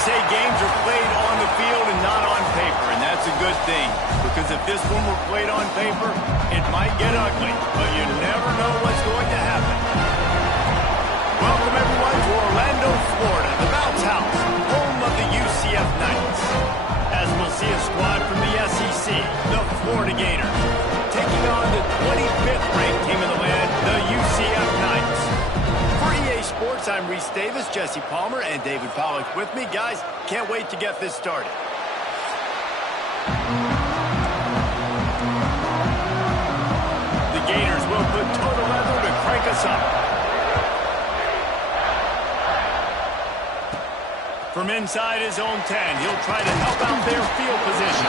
say games are played on the field and not on paper, and that's a good thing. Because if this one were played on paper, it might get ugly, but you never know what's going to happen. Welcome, everyone, to Orlando, Florida, the Bounce House, home of the UCF Knights. As we'll see a squad from the SEC, the Florida Gators, taking on the 25th ranked team in the land, the UCF Knights. For EA Sports, I'm Reese Davis, Jesse Palmer, and David Pollack with me. Guys, can't wait to get this started. The Gators will put total leather to crank us up. From inside his own 10, he'll try to help out their field position.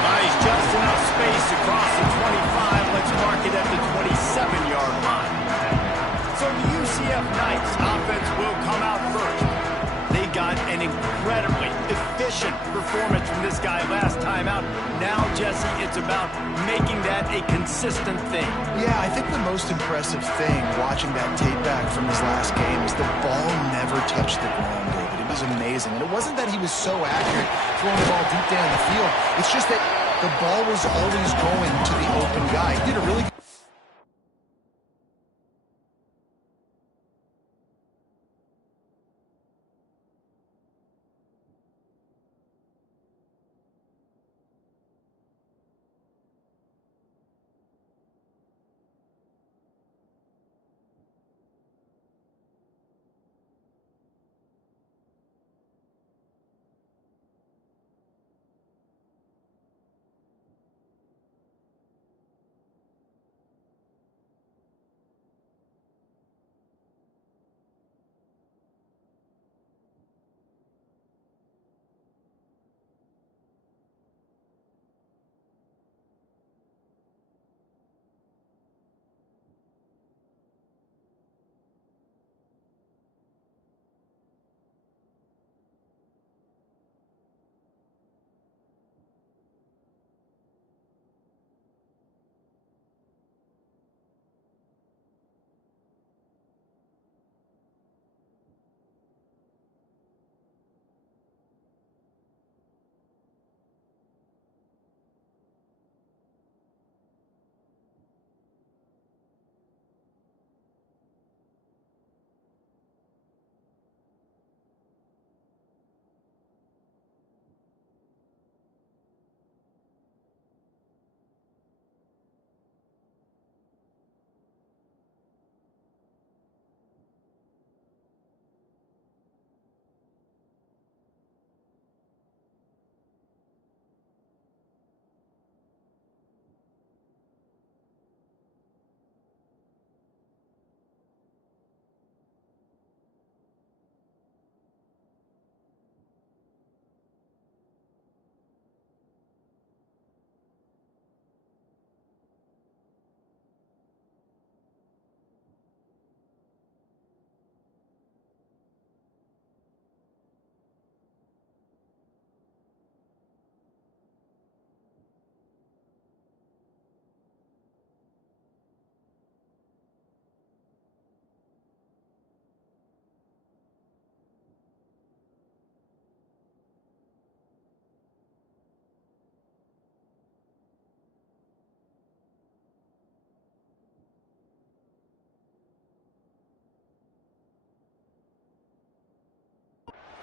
Buys just enough space across the 25. Let's mark it at the 27-yard line. So the UCF Knights offense will come out first. They got an incredibly efficient performance from this guy last time out. Now, Jesse, it's about making that a consistent thing. Yeah, I think the most impressive thing watching that tape back from his last game is the ball never touched the ground, David. It was amazing. And it wasn't that he was so accurate throwing the ball deep down the field. It's just that the ball was always going to the open guy. He did a really good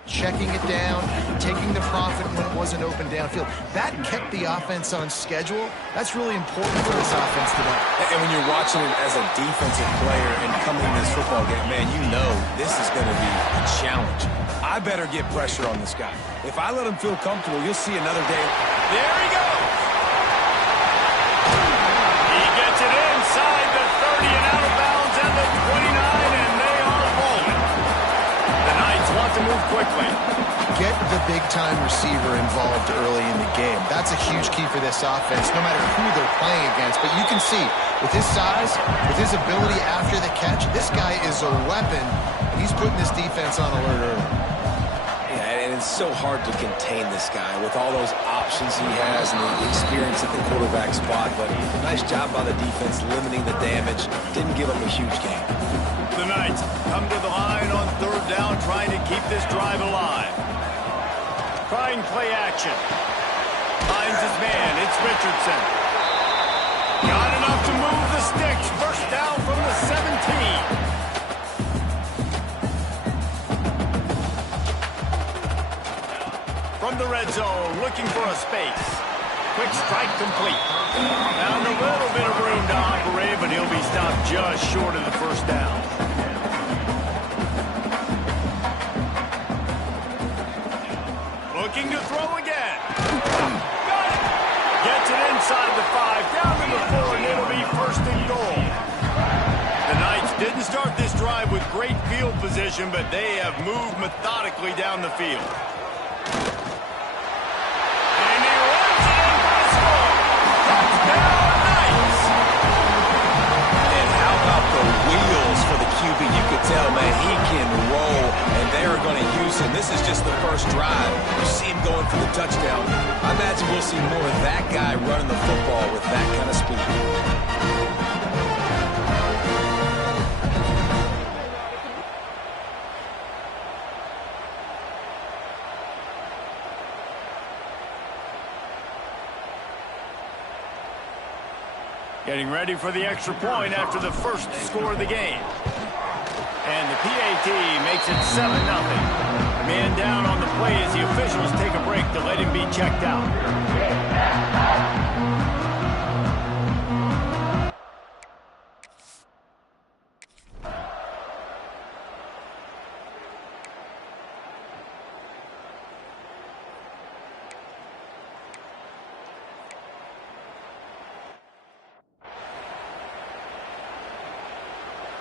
checking it down, taking the profit when it wasn't open downfield. That kept the offense on schedule. That's really important for this offense today. And when you're watching him as a defensive player and coming to this football game, man, you know this is going to be a challenge. I better get pressure on this guy. If I let him feel comfortable, you'll see another day. There he goes. He gets it inside the 30 and out of bounds at the 29, and they are rolling. The Knights want to move quickly. Get the big-time receiver involved early in the game. That's a huge key for this offense, no matter who they're playing against. But you can see, with his size, with his ability after the catch, this guy is a weapon. He's putting this defense on alert early. Yeah, and it's so hard to contain this guy with all those options he has and the experience at the quarterback spot. But nice job by the defense limiting the damage. Didn't give him a huge game. The Knights come to the line on third down, trying to keep this drive alive. Trying play action. Finds his man. It's Richardson. Got enough to move the sticks. First down from the 17. From the red zone, looking for a space. Quick strike complete. Found a little bit of room to operate, but he'll be stopped just short of the first down. Looking to throw again. Got it. Gets it inside the 5, down to the 4, and it'll be first and goal. The Knights didn't start this drive with great field position, but they have moved methodically down the field. And he runs it in for the score. Touchdown, Knights. And how about the wheels for the QB? You could tell, man, he can roll, and they're going to use him. This is just the first drive. You see him going for the touchdown. I imagine we'll see more of that guy running the football with that kind of speed. Getting ready for the extra point after the first score of the game. And the PAT makes it 7-0. Man down on the play as the officials take a break to let him be checked out.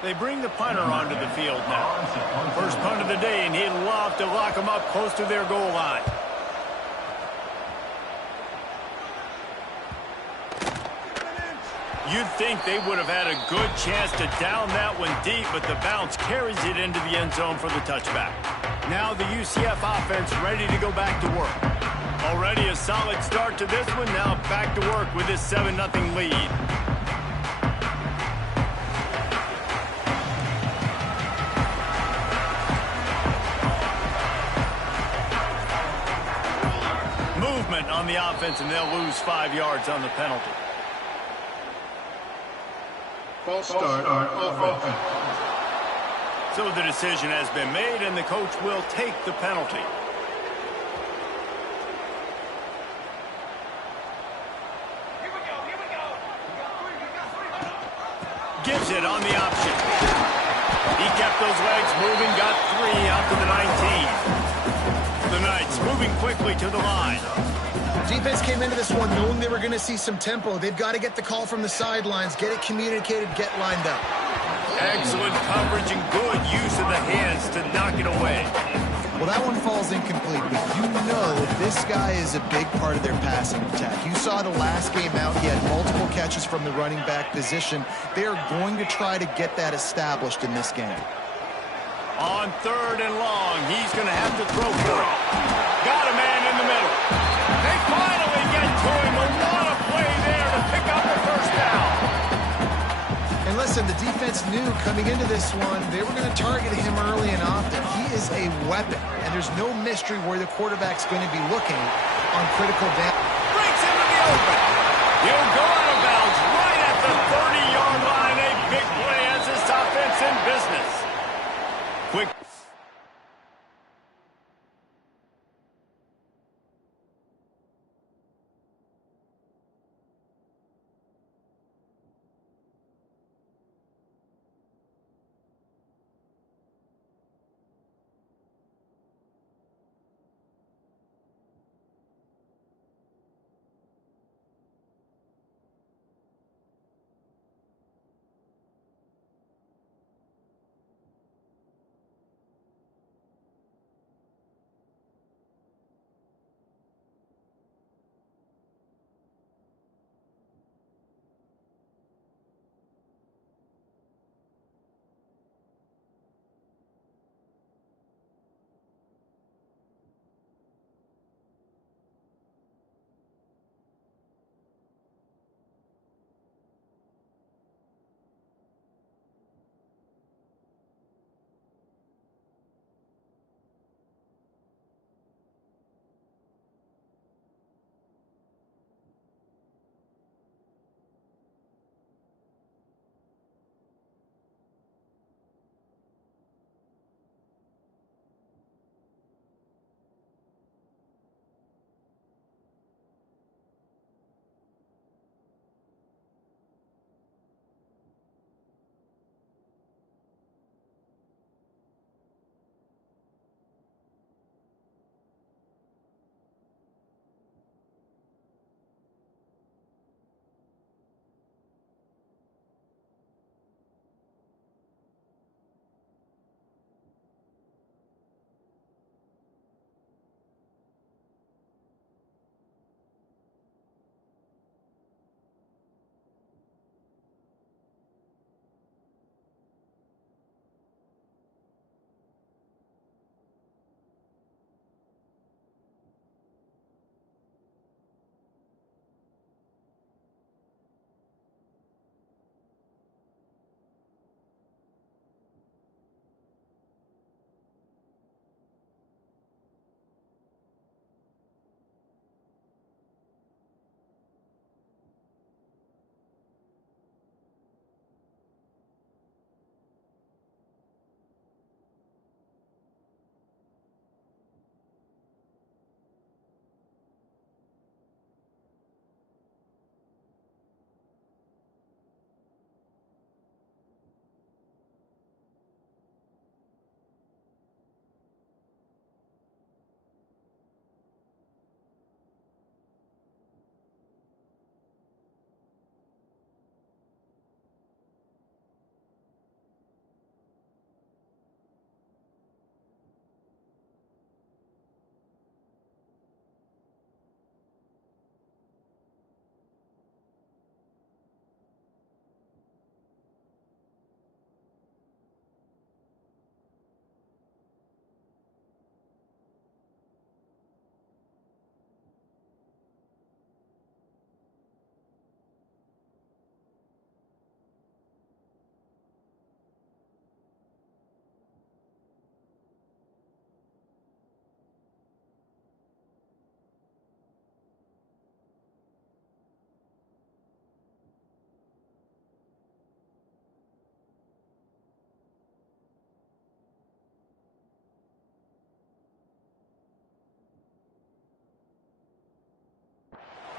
They bring the punter onto the field now. First punt of the day, and he'd love to lock them up close to their goal line. You'd think they would have had a good chance to down that one deep, but the bounce carries it into the end zone for the touchback. Now the UCF offense ready to go back to work. Already a solid start to this one. Now back to work with this 7-0 lead. Movement on the offense, and they'll lose 5 yards on the penalty. False start on offense. So the decision has been made, and the coach will take the penalty. Gives it on the option. He kept those legs moving, got 3 out to the 19. The Knights moving quickly to the line. Defense came into this one knowing they were going to see some tempo. They've got to get the call from the sidelines, get it communicated, get lined up. Excellent coverage and good use of the hands to knock it away. Well, that one falls incomplete, but you know this guy is a big part of their passing attack. You saw the last game out, he had multiple catches from the running back position. They are going to try to get that established in this game. On 3rd and long, he's going to have to throw for it. Got a man in the middle. They finally get to him. What a play there to pick up the first down. And listen, the defense knew coming into this one, they were going to target him early and often. He is a weapon, and there's no mystery where the quarterback's going to be looking on critical down. Brings him to the open. He'll go out of bounds right at the 30-yard line. A big play as this offense in business. Quick.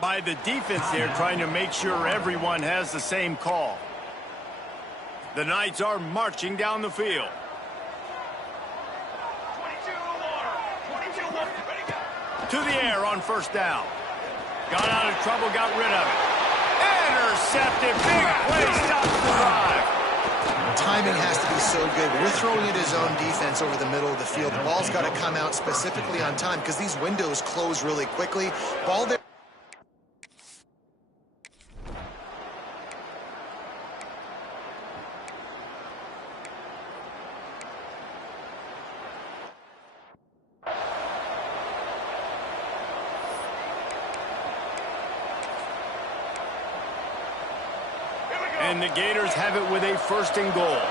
by the defense there, trying to make sure everyone has the same call. The Knights are marching down the field. To the air on first down. Got out of trouble, got rid of it. Intercepted. Big play, stops the drive. Timing has to be so good. We're throwing it his own defense over the middle of the field. The ball's got to come out specifically on time because these windows close really quickly. Ball there. And the Gators have it with a first and goal.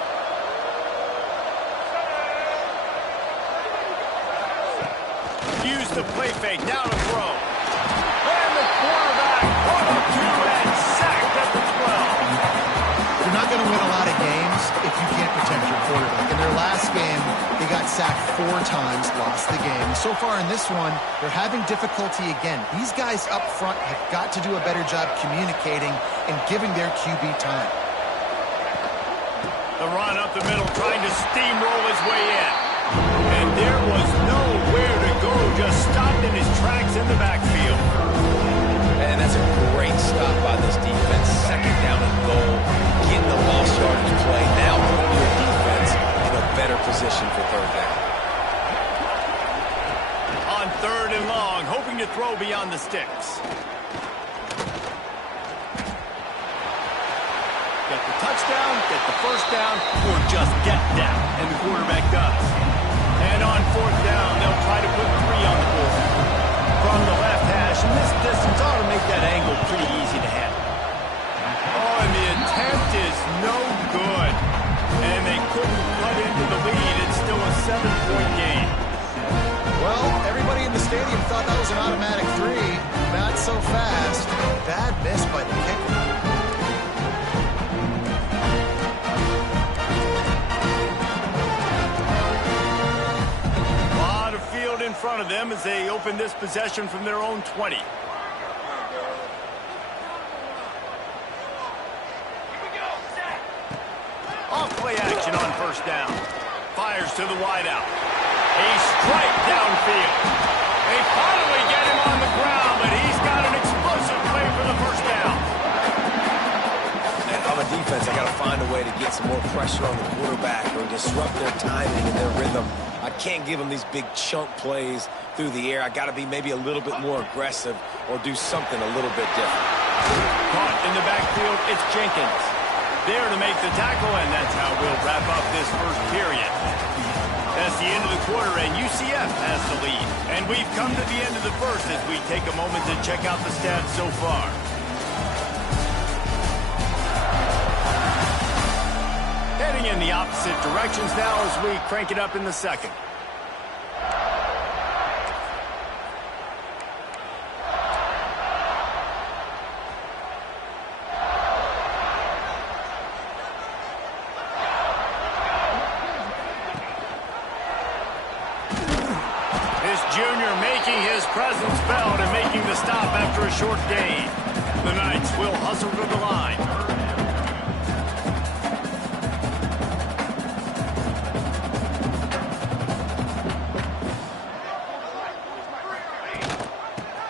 Use the play fake, now to throw. And the quarterback on a 2 and sacked at the 12. You're not going to win a lot of games if you can't protect your quarterback. In their last game, they got sacked 4 times, lost the game. So far in this one, they're having difficulty again. These guys up front have got to do a better job communicating and giving their QB time. The run up the middle, trying to steamroll his way in. And there was nowhere to go, just stopped in his tracks in the backfield. And that's a great stop by this defense. Second down and goal. Getting the lost yardage play. Now putting your defense in a better position for third down. On third and long, hoping to throw beyond the sticks. Get the touchdown, get the first down, or just get down. And the quarterback does. And on fourth down, they'll try to put 3 on the board. From the left hash, and this distance ought to make that angle pretty easy to handle. Oh, and the attempt is no good. And they couldn't cut into the lead. It's still a 7-point game. Well, everybody in the stadium thought that was an automatic 3. Not so fast. Bad miss by the kicker. In front of them as they open this possession from their own 20. Off play action on first down. Fires to the wideout. A strike downfield. They finally get him on the ground, but he's got an explosive play for the first down. And on the defense, I got to find a way to get some more pressure on the quarterback or disrupt their timing and their rhythm. I can't give them these big chunk plays through the air. I got to be maybe a little bit more aggressive or do something a little bit different. Caught in the backfield, it's Jenkins. There to make the tackle, and that's how we'll wrap up this first period. That's the end of the quarter, and UCF has the lead. And we've come to the end of the first as we take a moment to check out the stats so far. Heading in the opposite directions now as we crank it up in the second. This junior making his presence felt and making the stop after a short gain. The Knights will hustle to the line.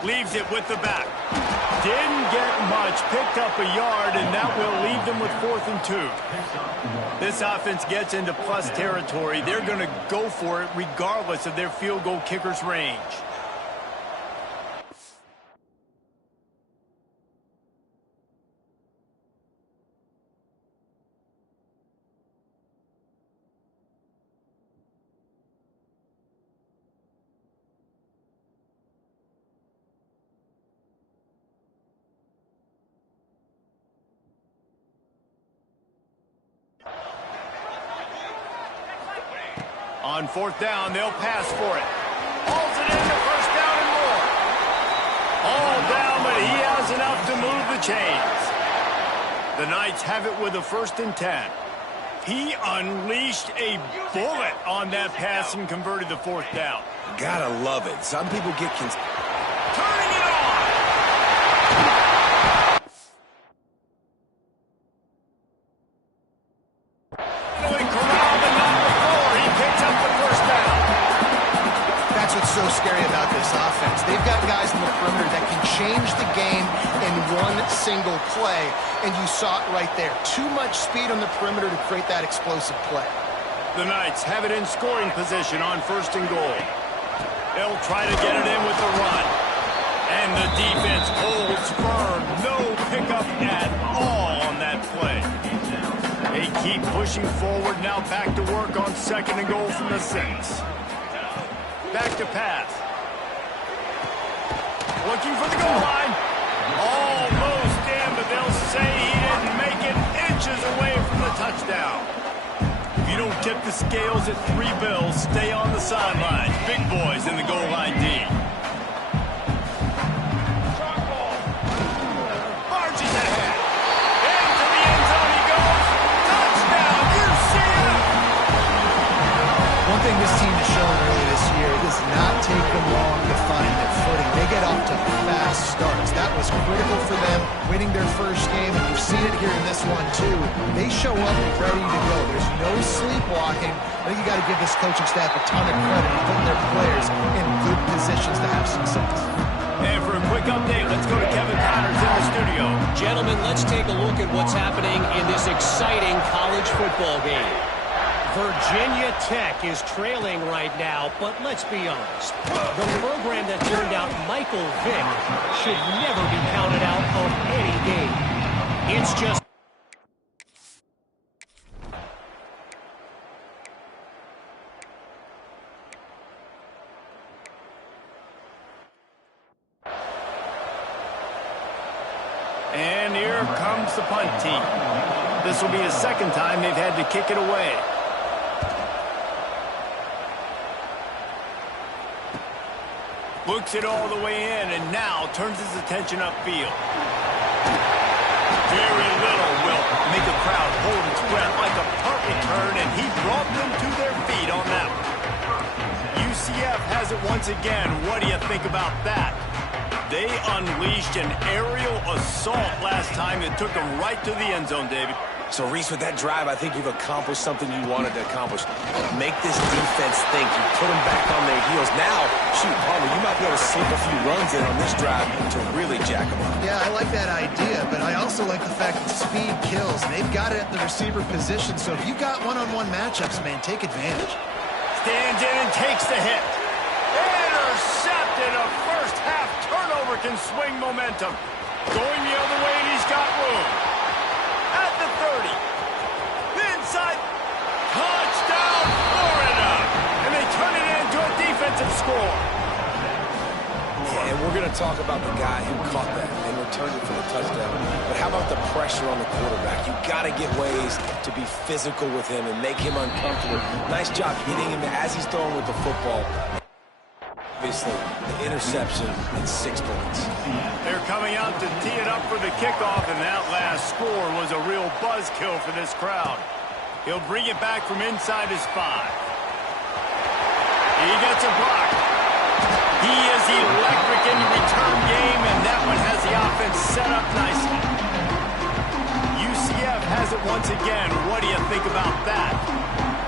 Leaves it with the back. Didn't get much, picked up a yard, and that will leave them with 4th and 2. This offense gets into plus territory. They're going to go for it regardless of their field goal kicker's range. On 4th down, they'll pass for it. Hauls it into first down and more. All down, but he has enough to move the chains. The Knights have it with a 1st and 10. He unleashed a bullet on that pass and converted the 4th down. Gotta love it. Some people get... Turning it on! what's so scary about this offense. They've got guys in the perimeter that can change the game in one single play, and you saw it right there. Too much speed on the perimeter to create that explosive play. The Knights have it in scoring position on 1st and goal. They'll try to get it in with the run. And the defense holds firm. No pickup at all on that play. They keep pushing forward. Now back to work on 2nd and goal from the 6. Back to pass. Looking for the goal line. Almost in, but they'll say he didn't make it, inches away from the touchdown. If you don't tip the scales at 3 bills, stay on the sidelines. Big boys in the goal line D. Marches ahead. Into the end zone he goes. Touchdown, UCF! One thing this team has shown early this year, it does not take them long to find their footing. They get off to fast starts. That was critical for them, winning their first game, and you've seen it here in this one too. They show up ready to go. There's no sleepwalking. I think you got to give this coaching staff a ton of credit for putting their players in good positions to have success. And for a quick update, let's go to Kevin Connors in the studio. Gentlemen, let's take a look at what's happening in this exciting college football game. Virginia Tech is trailing right now, but let's be honest. The program that turned out Michael Vick should never be counted out of any game. It's just... And here comes the punt team. This will be the 2nd time they've had to kick it away. Looks it all the way in and now turns his attention upfield. Very little will make a crowd hold its breath like a punt return, and he brought them to their feet on that one. UCF has it once again. What do you think about that? They unleashed an aerial assault last time that took them right to the end zone, David. So, Reese, with that drive, I think you've accomplished something you wanted to accomplish. Make this defense think. You put them back on their heels. Now, shoot, Palmer, you might be able to slip a few runs in on this drive to really jack them up. Yeah, I like that idea, but I also like the fact that speed kills. They've got it at the receiver position, so if you've got one-on-one matchups, man, take advantage. Stands in and takes the hit. Intercepted. A first-half turnover can swing momentum. Going the other way, and he's got room. At the 30. Inside. Touchdown, Florida. And they turn it into a defensive score. Yeah, and we're going to talk about the guy who caught that and returned it for the touchdown. But how about the pressure on the quarterback? You got to get ways to be physical with him and make him uncomfortable. Nice job hitting him as he's throwing with the football. Obviously, the interception and 6 points. They're coming out to tee it up for the kickoff, and that last score was a real buzzkill for this crowd. He'll bring it back from inside his 5. He gets a block. He is electric in the return game, and that one has the offense set up nicely. UCF has it once again. What do you think about that?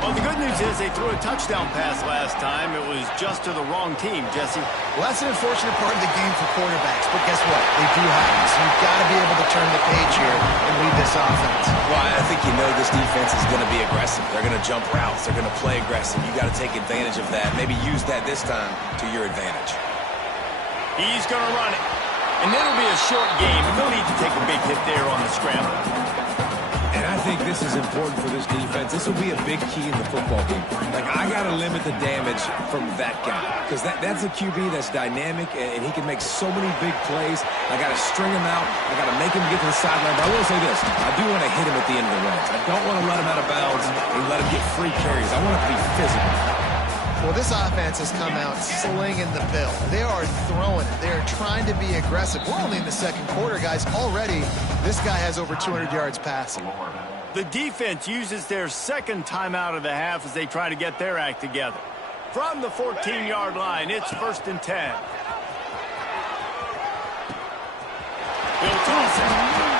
Well, the good news is they threw a touchdown pass last time. It was just to the wrong team, Jesse. Well, that's an unfortunate part of the game for quarterbacks, but guess what? They do happen, so you've got to be able to turn the page here and lead this offense. Well, I think you know this defense is going to be aggressive. They're going to jump routes. They're going to play aggressive. You got to take advantage of that. Maybe use that this time to your advantage. He's going to run it. And it'll be a short game. They'll need to take a big hit there on the scramble. And I think this is important for this defense. This will be a big key in the football game. Like, I got to limit the damage from that guy. Because that's a QB that's dynamic, and he can make so many big plays. I got to string him out. I got to make him get to the sideline. But I will say this. I do want to hit him at the end of the runs. I don't want to let him out of bounds and let him get free carries. I want it to be physical. Well, this offense has come out slinging the bill. They are throwing it. They are trying to be aggressive. We're only in the 2nd quarter, guys. Already, this guy has over 200 yards passing. The defense uses their 2nd timeout of the half as they try to get their act together. From the 14-yard line, it's 1st and 10. He'll toss it.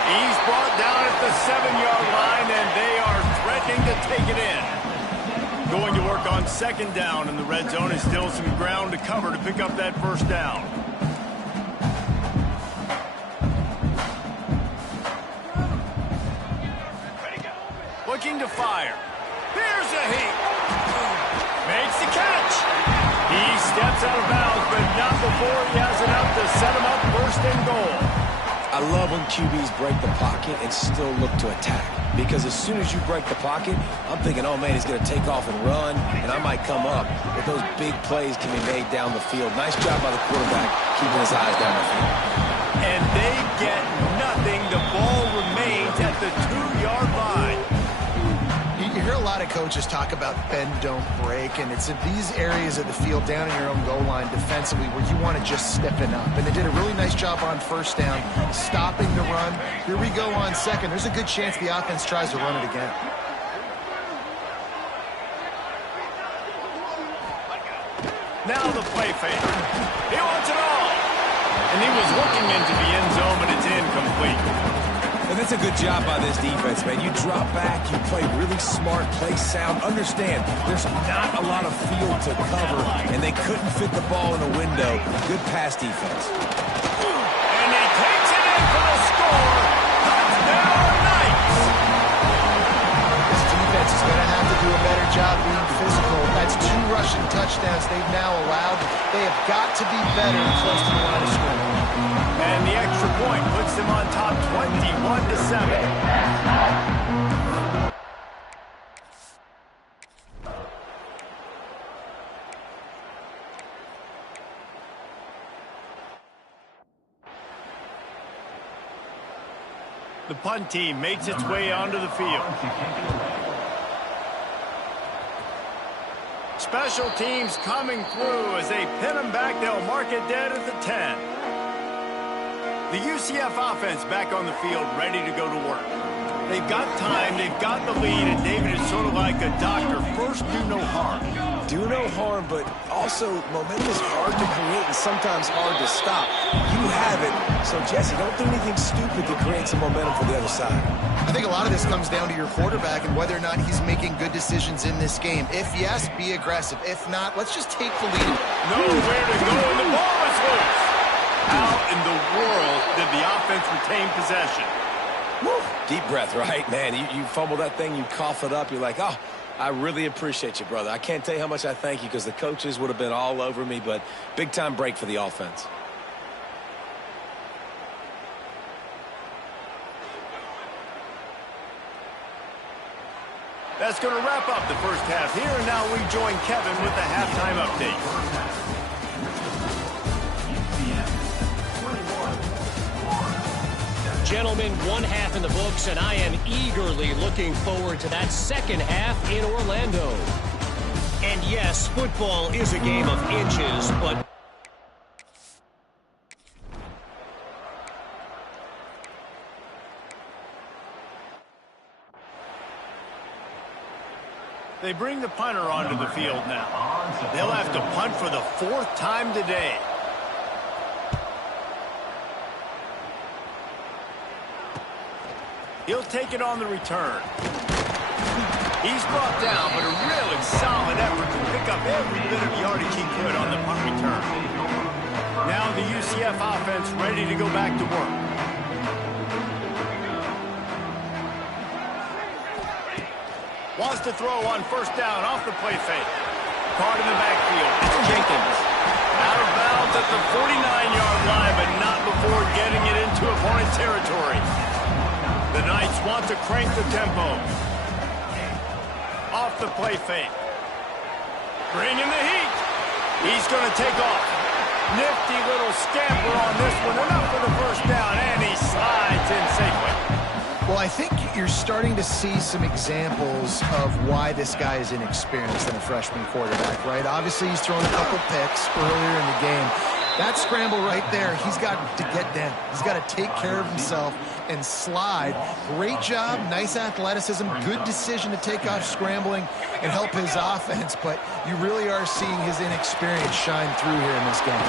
He's brought down at the 7-yard line, and they are threatening to take it in. Going to work on second down in the red zone, and still some ground to cover to pick up that first down. Looking to fire. Here's a heat. Makes the catch. He steps out of bounds, but not before he has enough to set him up first and goal. I love when QBs break the pocket and still look to attack. Because as soon as you break the pocket, I'm thinking, oh, man, he's going to take off and run, and I might come up. But those big plays can be made down the field. Nice job by the quarterback keeping his eyes down the field. And they get nothing. The ball remains at the 2-yard line. You hear a lot of coaches talk about bend, don't break, and it's in these areas of the field down in your own goal line defensively where you want to just stiffen up. And they did a really nice job on first down, stopping the run. Here we go on second. There's a good chance the offense tries to run it again. Now the play fake. He wants it all. And he was looking into the end zone, but it's incomplete. And that's a good job by this defense, man. You drop back, you play really smart, play sound. Understand, there's not a lot of field to cover, and they couldn't fit the ball in the window. Good pass defense. And he takes it in for the score. Touchdown, Knights! This defense is going to have to do a better job being physical. That's 2 rushing touchdowns they've now allowed. They have got to be better close to the line of scrimmage. And the extra point puts them on top 21-7. The punt team makes its way onto the field. Special teams coming through as they pin them back. They'll mark it dead at the 10. The UCF offense back on the field, ready to go to work. They've got time, they've got the lead, and David is sort of like a doctor. First, do no harm. Do no harm, but also momentum is hard to create and sometimes hard to stop. You have it, so Jesse, don't do anything stupid to create some momentum for the other side. I think a lot of this comes down to your quarterback and whether or not he's making good decisions in this game. If yes, be aggressive. If not, let's just take the lead. Nowhere to go, and the ball is loose. How in the world did the offense retain possession? Woo. Deep breath, right? Man, you fumble that thing, you cough it up, you're like, oh, I really appreciate you, brother. I can't tell you how much I thank you because the coaches would have been all over me, but big-time break for the offense. That's going to wrap up the first half here, and now we join Kevin with the halftime update. Gentlemen, 1 half in the books, and I am eagerly looking forward to that second half in Orlando. And yes, football is a game of inches, but they bring the punter onto the field now. They'll have to punt for the 4th time today. He'll take it on the return. He's brought down, but a really solid effort to pick up every bit of yardage he could on the punt return. Now the UCF offense ready to go back to work. Wants to throw on first down off the play fake. Caught in the backfield. It's Jenkins. Out of bounds at the 49-yard line, but not before getting it into opponent territory. The Knights want to crank the tempo. Off the play fake. Bring in the heat. He's going to take off. Nifty little scamper on this one. Enough for the first down, and he slides in safely. Well, I think you're starting to see some examples of why this guy is inexperienced in a freshman quarterback, right? Obviously, he's thrown a couple picks earlier in the game. That scramble right there, he's got to get down. He's got to take care of himself and slide. Great job, nice athleticism, good decision to take off scrambling and help his offense, but you really are seeing his inexperience shine through here in this game.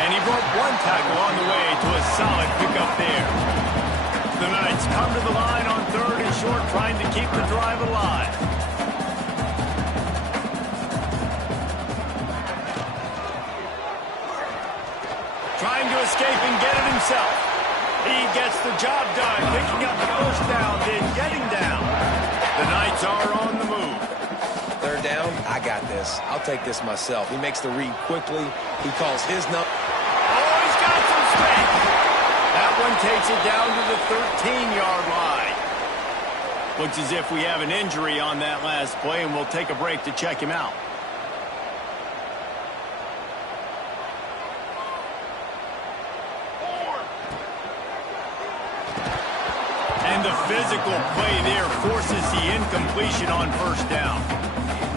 And he broke one tackle on the way to a solid pickup there. The Knights come to the line on 3rd and short, trying to keep the drive alive. trying to escape and get it himself. He gets the job done, picking up the first down, then getting down. The Knights are on the move. Third down, I got this. I'll take this myself. He makes the read quickly. He calls his number. Oh, he's got some space. That one takes it down to the 13-yard line. Looks as if we have an injury on that last play, and we'll take a break to check him out. And the physical play there forces the incompletion on first down.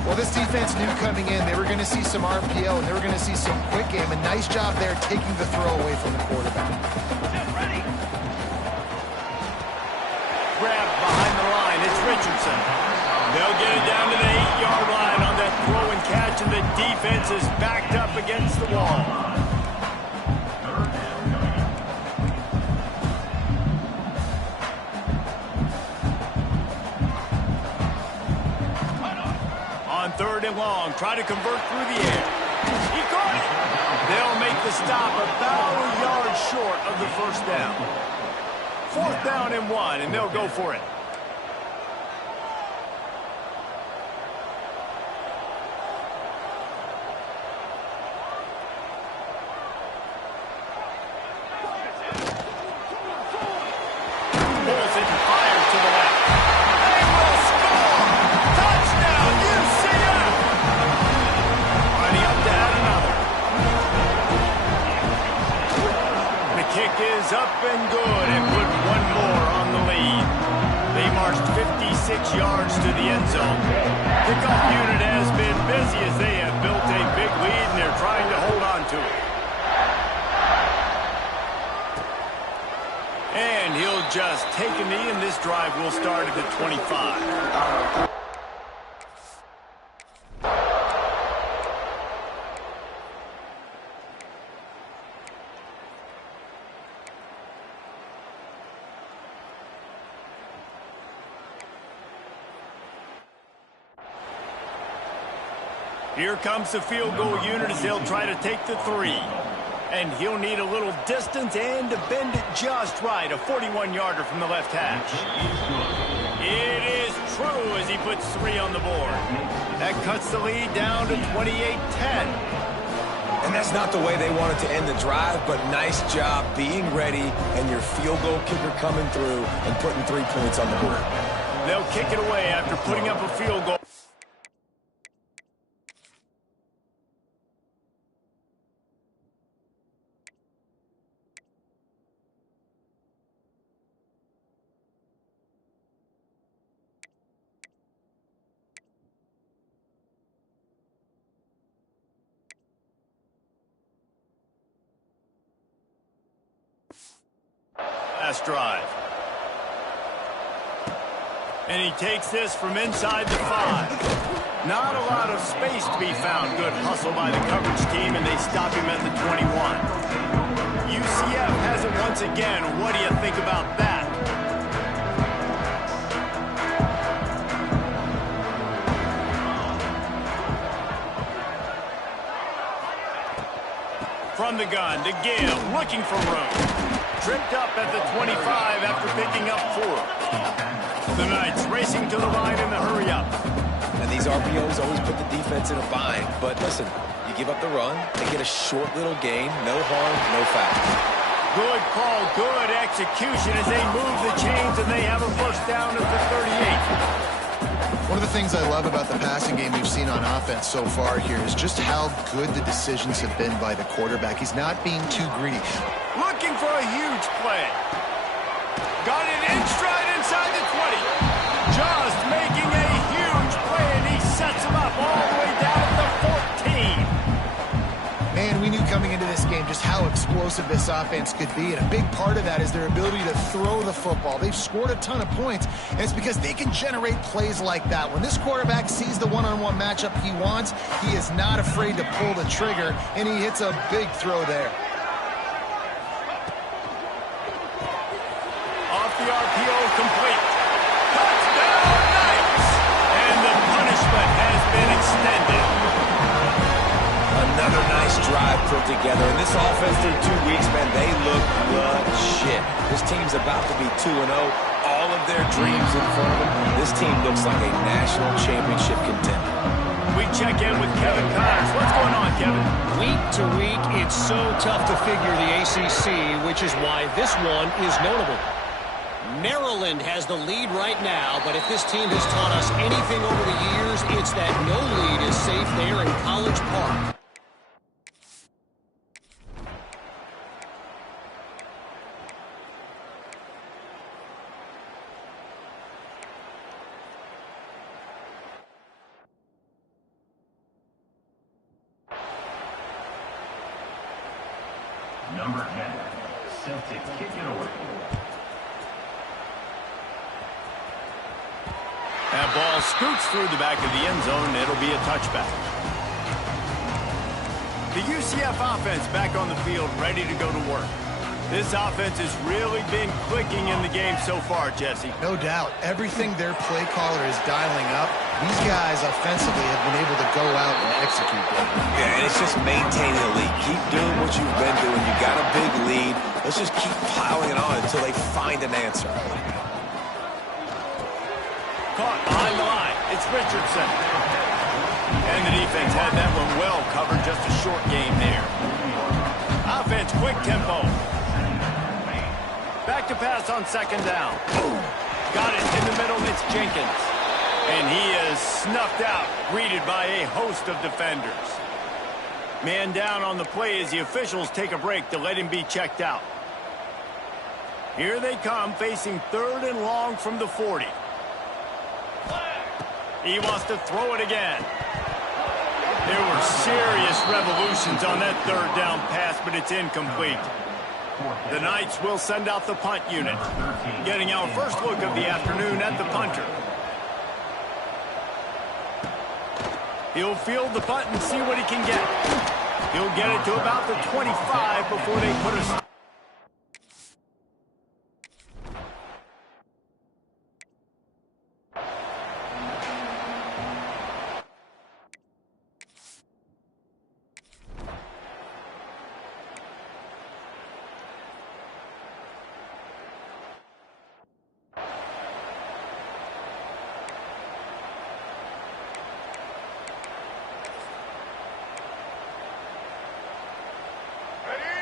Well, this defense knew coming in they were going to see some RPO and they were going to see some quick game. A nice job there taking the throw away from the quarterback. Grab behind the line. It's Richardson. They'll get it down to the 8-yard line on that throw and catch, and the defense is backed up against the wall. On third and long, try to convert through the air. He caught it. They'll make the stop about a yard short of the first down. Fourth down and 1, and they'll go for it. Pulls it and fires to the left. They will score! Touchdown, UCF! Lining up to add another. The kick is up and good, and put one more on the lead. They marched 56 yards to the end zone. Kickoff unit has been busy as they have built a big lead, and they're trying to hold on to it. And he'll just take a knee, and this drive will start at the 25. Here comes the field goal unit as they'll try to take the 3. And he'll need a little distance and to bend it just right. A 41-yarder from the left hash. It is true as he puts 3 on the board. That cuts the lead down to 28-10. And that's not the way they wanted to end the drive, but nice job being ready and your field goal kicker coming through and putting 3 points on the board. They'll kick it away after putting up a field goal. Last drive. And he takes this from inside the 5. Not a lot of space to be found. Good hustle by the coverage team, and they stop him at the 21. UCF has it once again. What do you think about that? From the gun to Gale, looking for room. Tripped up at the 25 after picking up 4. The Knights racing to the line in the hurry-up. And these RPOs always put the defense in a bind. But listen, you give up the run, they get a short little gain, no harm, no foul. Good call, good execution as they move the chains, and they have a first down at the 38. One of the things I love about the passing game we've seen on offense so far here is just how good the decisions have been by the quarterback. He's not being too greedy. Looking for a huge play. Got it in stride inside the 20. Just making a huge play, and he sets him up all the way down at the 14. Man, we knew coming into this game just how explosive this offense could be, and a big part of that is their ability to throw the football. They've scored a ton of points, and it's because they can generate plays like that. When this quarterback sees the one-on-one matchup he wants, he is not afraid to pull the trigger, and he hits a big throw there. Off the RPO, complete. Touchdown, Knights! And the punishment has been extended. Another nice drive put together. And this offense through 2 weeks, man, they look legit. This team's about to be 2-0. All of their dreams in front of them. This team looks like a national championship contender. We check in with Kevin Connors. What's going on, Kevin? Week to week, it's so tough to figure the ACC, which is why this one is notable. Maryland has the lead right now, but if this team has taught us anything over the years, it's that no lead is safe there in College Park. Number 10, Celtics kick it away. That ball scoots through the back of the end zone. It'll be a touchback. The UCF offense back on the field, ready to go to work. This offense has really been clicking in the game so far, Jesse. No doubt. Everything their play caller is dialing up, these guys offensively have been able to go out and execute them. Yeah, and it's just maintaining the lead. Keep doing what you've been doing. You got a big lead. Let's just keep piling it on until they find an answer. Caught behind the line. It's Richardson. And the defense had that one well covered. Just a short game there. Offense, quick tempo. Back to pass on second down. Got it in the middle. It's Jenkins. And he is snuffed out, greeted by a host of defenders. Man down on the play as the officials take a break to let him be checked out. Here they come, facing 3rd and long from the 40. He wants to throw it again. There were serious revolutions on that 3rd down pass, but it's incomplete. The Knights will send out the punt unit. Getting our first look of the afternoon at the punter. He'll field the punt and see what he can get. He'll get it to about the 25 before they put a...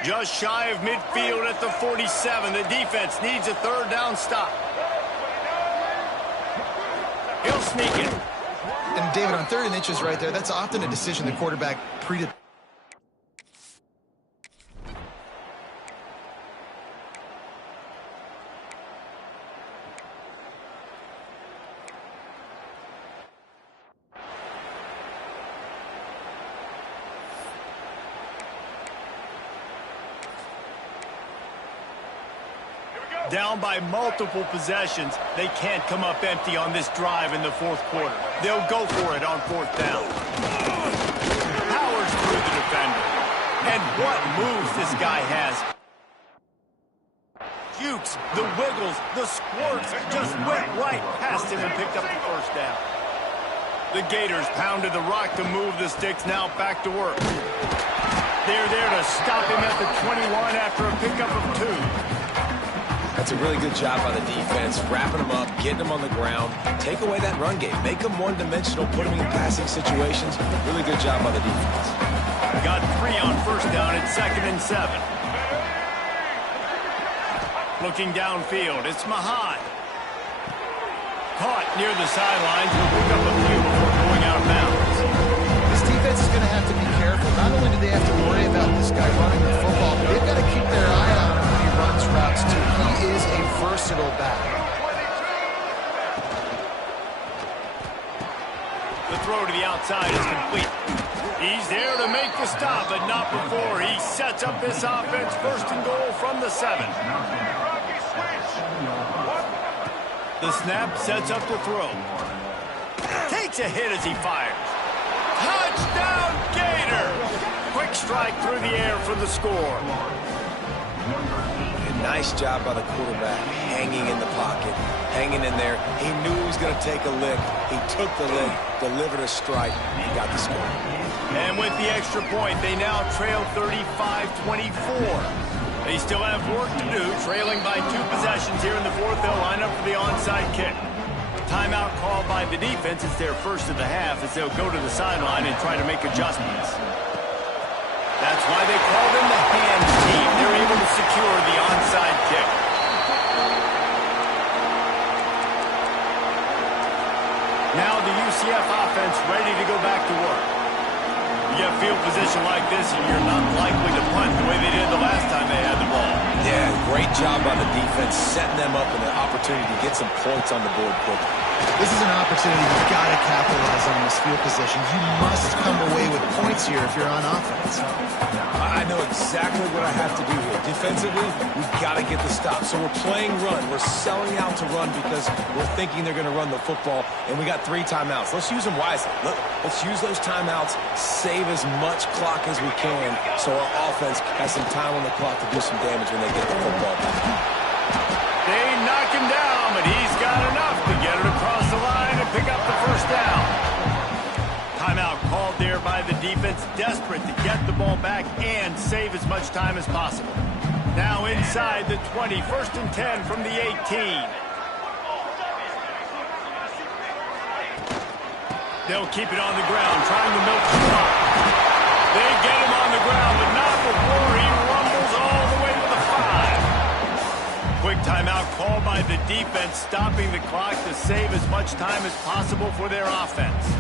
Just shy of midfield at the 47. The defense needs a 3rd down stop. He'll sneak it. And David, on 3rd and inches right there, that's often a decision the quarterback Down by multiple possessions. They can't come up empty on this drive in the 4th quarter. They'll go for it on 4th down. Powers through the defender. And what moves this guy has. Jukes, the wiggles, the squirts, just went right past him and picked up the 1st down. The Gators pounded the rock to move the sticks, now back to work. They're there to stop him at the 21 after a pickup of 2. That's a really good job by the defense, wrapping them up, getting them on the ground, take away that run game, make them one-dimensional, put them in passing situations. Really good job by the defense. Got 3 on 1st down at 2nd and 7. Looking downfield, it's Mahan. Caught near the sidelines, will pick up a few before going out of bounds. This defense is going to have to be careful. Not only do they have to worry about this guy running the football, but they've got to keep their eye on him when he runs routes too. He is a versatile back. The throw to the outside is complete. He's there to make the stop, but not before. He sets up this offense 1st and goal from the 7. The snap sets up the throw. Takes a hit as he fires. Touchdown, Gator! Quick strike through the air for the score. Nice job by the quarterback, hanging in the pocket, hanging in there. He knew he was going to take a lick. He took the lick, delivered a strike, and got the score. And with the extra point, they now trail 35-24. They still have work to do, trailing by 2 possessions here in the fourth. They'll line up for the onside kick. Timeout called by the defense. It's their first of the half as they'll go to the sideline and try to make adjustments. That's why they call them the hands team. They're able to secure the onside kick. Now the UCF offense ready to go back to work. You get field position like this and you're not likely to punt the way they did the last time they had the ball. Yeah, great job on the defense, setting them up with an opportunity to get some points on the board quickly. This is an opportunity you've got to capitalize on this field position. You must come away with points here if you're on offense. I know exactly what I have to do here. Defensively, we've got to get the stop. So we're playing run. We're selling out to run because we're thinking they're going to run the football, and we got 3 timeouts. Let's use them wisely. Let's use those timeouts, save as much clock as we can so our offense has some time on the clock to do some damage when they get the football back. They knock him down, but he's got enough to get it across the line and pick up the first down. Timeout called there by the defense, desperate to get the ball back and save as much time as possible. Now inside the 20, 1st and 10 from the 18. They'll keep it on the ground, trying to milk the clock. They get him on the ground, but not before he rumbles all the way to the 5. Quick timeout called by the defense, stopping the clock to save as much time as possible for their offense.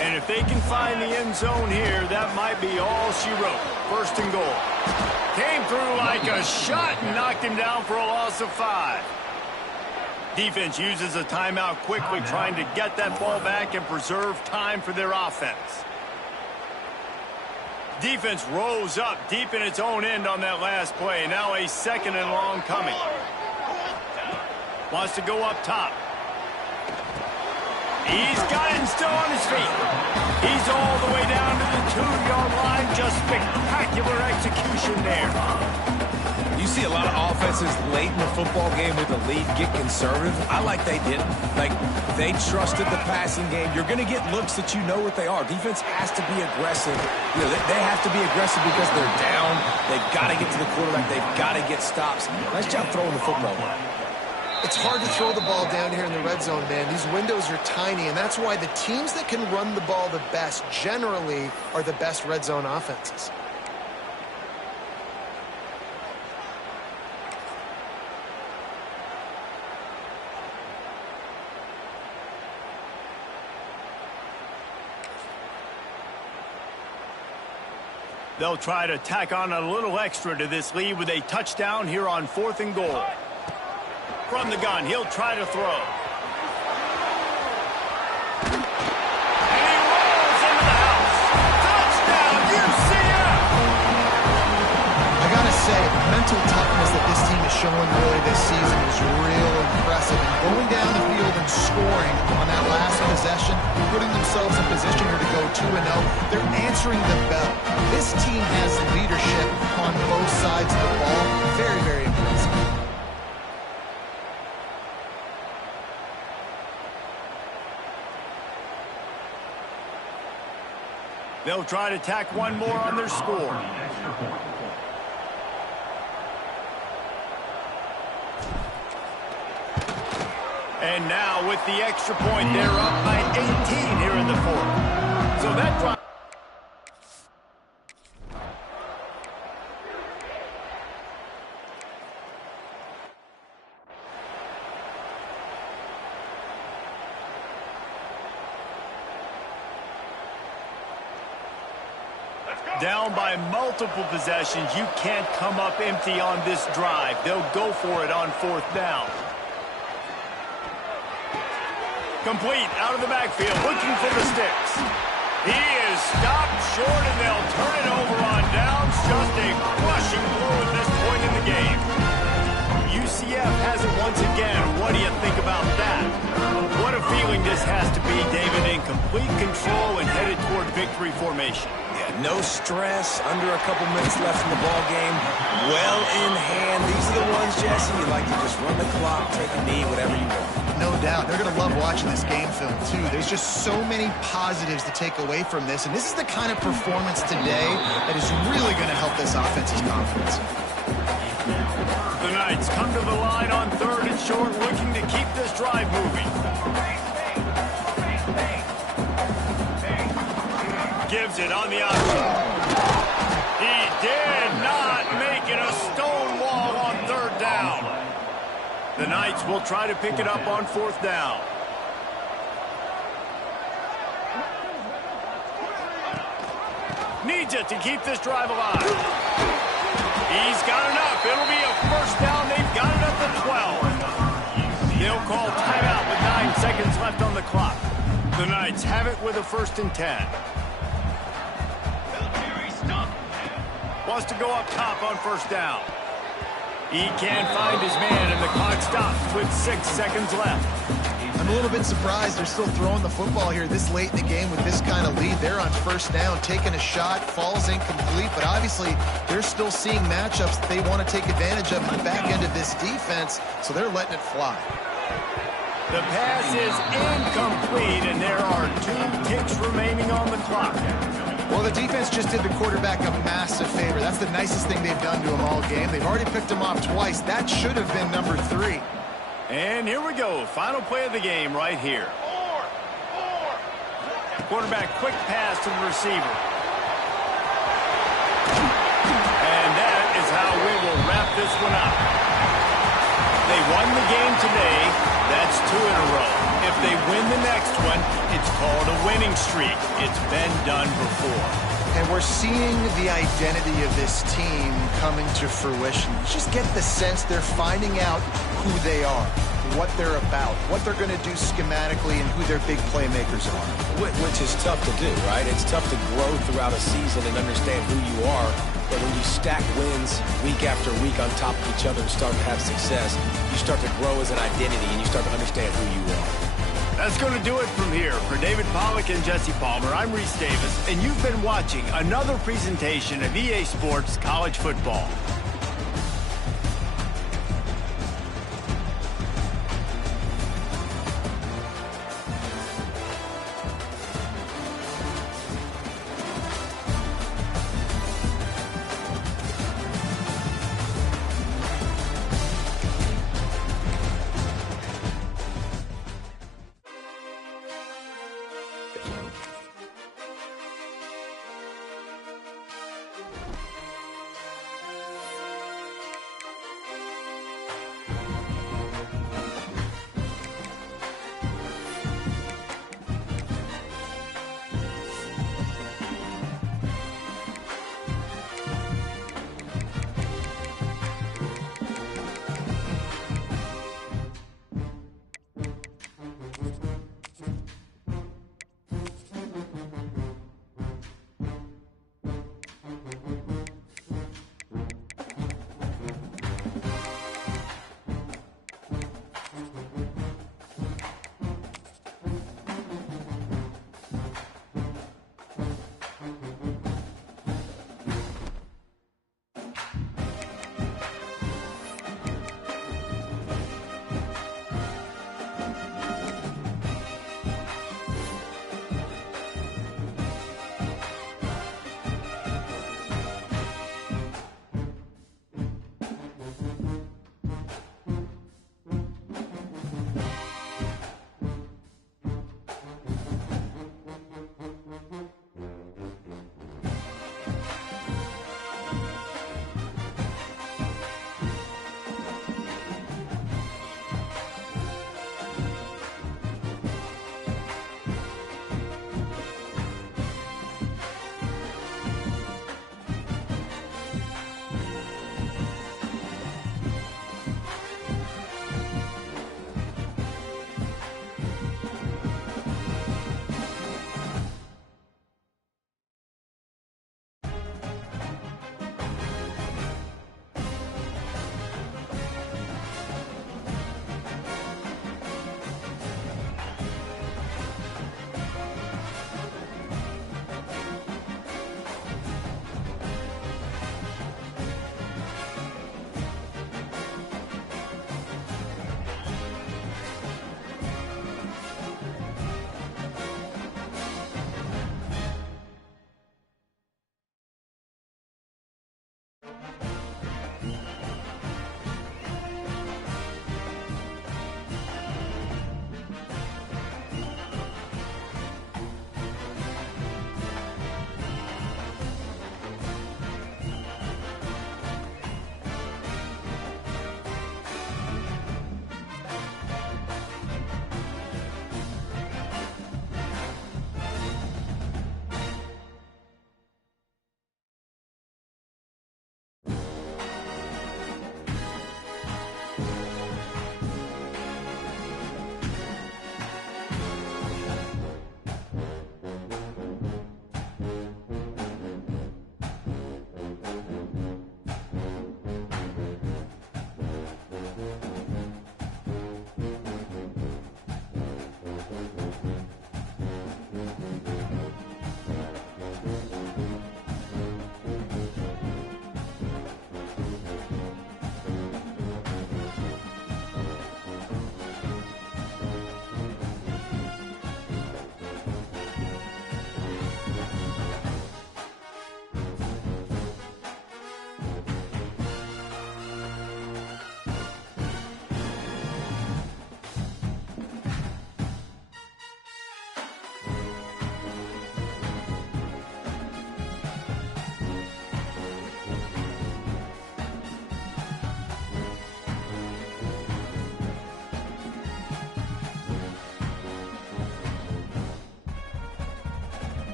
And if they can find the end zone here, that might be all she wrote. 1st and goal. Came through like a shot and knocked him down for a loss of 5. Defense uses a timeout quickly, trying to get that ball back and preserve time for their offense. Defense rolls up deep in its own end on that last play. Now a 2nd and long coming. Wants to go up top. He's got it and still on his feet. He's all the way down to the 2-yard line. Just spectacular execution there. You see a lot of offenses late in the football game with the lead get conservative. I like they didn't. Like, they trusted the passing game. You're going to get looks that you know what they are. Defense has to be aggressive. You know, they have to be aggressive because they're down. They've got to get to the quarterback. They've got to get stops. Nice job throwing the football. It's hard to throw the ball down here in the red zone, man. These windows are tiny, and that's why the teams that can run the ball the best generally are the best red zone offenses. They'll try to tack on a little extra to this lead with a touchdown here on 4th and goal. From the gun, he'll try to throw. And he rolls into the house. Touchdown, UCF! I gotta say, the mental toughness that this team is showing really this season is real impressive. And going down the field and scoring on that last possession, putting themselves in position here to go 2-0, they're answering the bell. This team has leadership on both sides of the ball. Very, very impressive. They'll try to tack one more on their score. And now with the extra point, they're up by 18 here in the 4th. So that drive. Down by multiple possessions, you can't come up empty on this drive. They'll go for it on 4th down. Complete out of the backfield, looking for the sticks. He is stopped short, and they'll turn it over on downs. Just a crushing blow at this point in the game. UCF has it once again. What do you think about that? What a feeling this has to be, David, in complete control and headed toward victory formation. No stress, under a couple minutes left in the ball game. Well in hand. These are the ones, Jesse, you like to just run the clock, take a knee, whatever you want. no doubt. They're going to love watching this game film, too. There's just so many positives to take away from this, and this is the kind of performance today that is really going to help this offense's confidence. The Knights come to the line on 3rd and short, looking to keep this drive moving. Gives it on the outside. He did not make it a stone wall on 3rd down. The Knights will try to pick it up on 4th down. Needs it to keep this drive alive. He's got enough. It'll be a 1st down. They've got it at the 12. They'll call timeout with 9 seconds left on the clock. The Knights have it with a 1st and 10. Wants to go up top on 1st down. He can't find his man, and the clock stops with 6 seconds left. I'm a little bit surprised they're still throwing the football here this late in the game with this kind of lead. They're on 1st down, taking a shot, falls incomplete, but obviously they're still seeing matchups that they want to take advantage of in the back end of this defense, so they're letting it fly. The pass is incomplete, and there are 2 ticks remaining on the clock. Well, the defense just did the quarterback a massive favor. That's the nicest thing they've done to him all game. They've already picked him off twice. That should have been number 3. And here we go. Final play of the game right here. Quarterback quick pass to the receiver. And that is how we will wrap this one up. They won the game today. That's 2 in a row. If they win the next one, it's called a winning streak. It's been done before. And we're seeing the identity of this team coming to fruition. You just get the sense they're finding out who they are, what they're about, what they're going to do schematically, and who their big playmakers are. Which is tough to do, right? It's tough to grow throughout a season and understand who you are. But when you stack wins week after week on top of each other and start to have success, you start to grow as an identity and you start to understand who you are. That's going to do it from here. For David Pollack and Jesse Palmer, I'm Reese Davis, and you've been watching another presentation of EA Sports College Football.